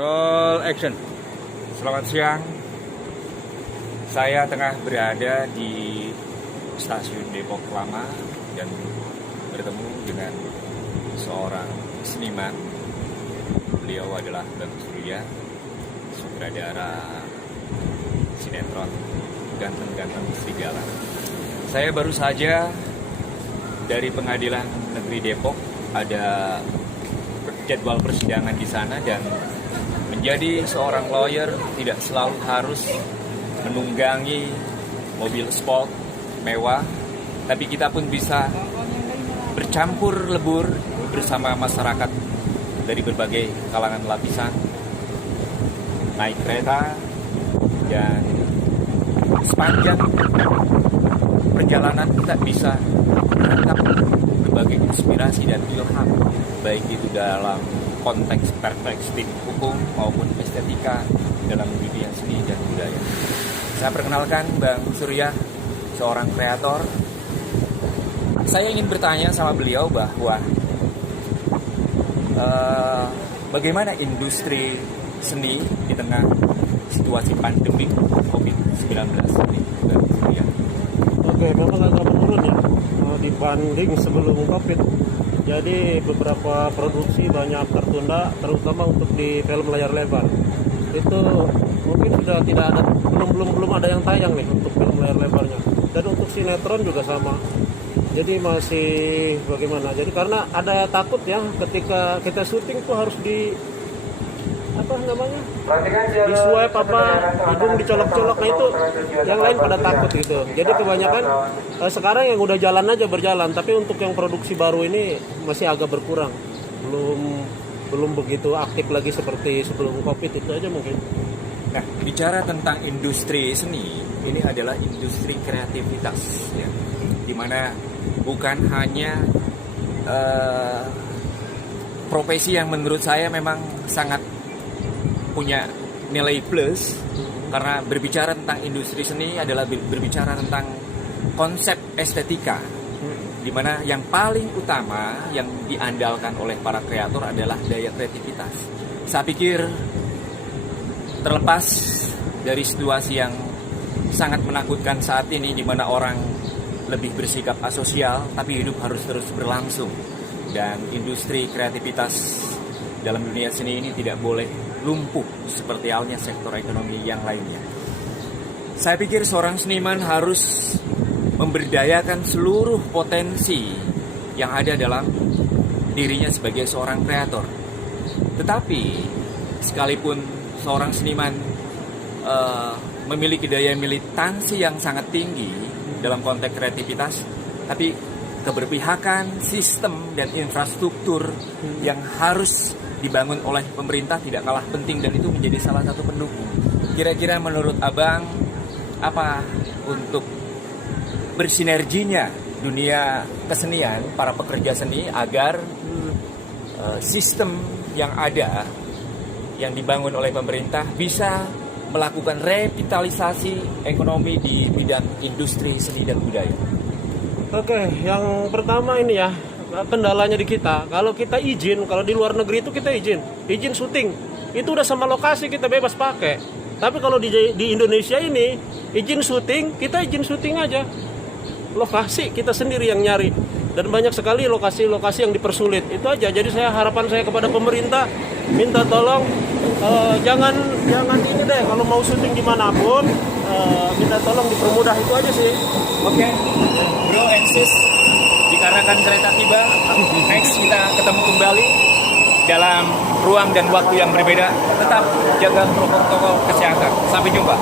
Roll action. Selamat siang. Saya tengah berada di stasiun Depok Lama dan bertemu dengan seorang seniman. Beliau adalah Bang Surya, sutradara sinetron Ganteng-Ganteng Serigala. Saya baru saja dari Pengadilan Negeri Depok, ada jadwal persidangan di sana, dan menjadi seorang lawyer tidak selalu harus menunggangi mobil sport mewah, tapi kita pun bisa bercampur lebur bersama masyarakat dari berbagai kalangan lapisan, naik kereta, dan sepanjang perjalanan kita bisa menangkap berbagai inspirasi dan ilham, baik itu dalam konteks perspektif hukum maupun estetika dalam dunia seni dan budaya. Saya perkenalkan Bang Surya, seorang kreator. Saya ingin bertanya sama beliau bahwa bagaimana industri seni di tengah situasi pandemi COVID-19 ini, Bang Surya? Oke, memang agak menurun ya dibanding sebelum COVID. Jadi beberapa produksi banyak tertunda, terutama untuk di film layar lebar. Itu mungkin sudah tidak ada, belum ada yang tayang nih untuk film layar lebarnya. Dan untuk sinetron juga sama. Jadi masih bagaimana? Jadi karena ada takut ya ketika kita syuting tuh harus di di swipe hidung dicolok-colok, nah itu yang lain pada takut gitu. Jadi kebanyakan sekarang yang udah jalan aja berjalan, tapi untuk yang produksi baru ini masih agak berkurang, belum begitu aktif lagi seperti sebelum COVID. Itu aja mungkin. Nah, bicara tentang industri seni, ini adalah industri kreativitas ya, dimana bukan hanya profesi yang menurut saya memang sangat punya nilai plus, karena berbicara tentang industri seni adalah berbicara tentang konsep estetika, di mana yang paling utama yang diandalkan oleh para kreator adalah daya kreativitas. Saya pikir terlepas dari situasi yang sangat menakutkan saat ini, di mana orang lebih bersikap asosial, tapi hidup harus terus berlangsung, dan industri kreativitas dalam dunia seni ini tidak boleh lumpuh seperti halnya sektor ekonomi yang lainnya. Saya pikir seorang seniman harus memberdayakan seluruh potensi yang ada dalam dirinya sebagai seorang kreator. Tetapi sekalipun seorang seniman memiliki daya militansi yang sangat tinggi dalam konteks kreativitas, tapi keberpihakan sistem dan infrastruktur yang harus dibangun oleh pemerintah tidak kalah penting, dan itu menjadi salah satu pendukung. Kira-kira menurut Abang, apa untuk bersinerginya dunia kesenian, para pekerja seni, agar sistem yang ada, yang dibangun oleh pemerintah, bisa melakukan revitalisasi ekonomi di bidang industri seni dan budaya? Oke, yang pertama ini ya, kendalanya di kita. Kalau kita izin, kalau di luar negeri itu kita izin syuting, itu udah sama lokasi kita bebas pakai. Tapi kalau di Indonesia ini izin syuting, kita izin syuting aja, lokasi kita sendiri yang nyari, dan banyak sekali lokasi-lokasi yang dipersulit. Itu aja. Jadi harapan saya kepada pemerintah, minta tolong jangan ini deh, kalau mau syuting dimanapun minta tolong dipermudah. Itu aja sih. Oke, bro and sis, dikarenakan kereta tiba, next kita ketemu kembali dalam ruang dan waktu yang berbeda. Tetap jaga protokol kesehatan. Sampai jumpa.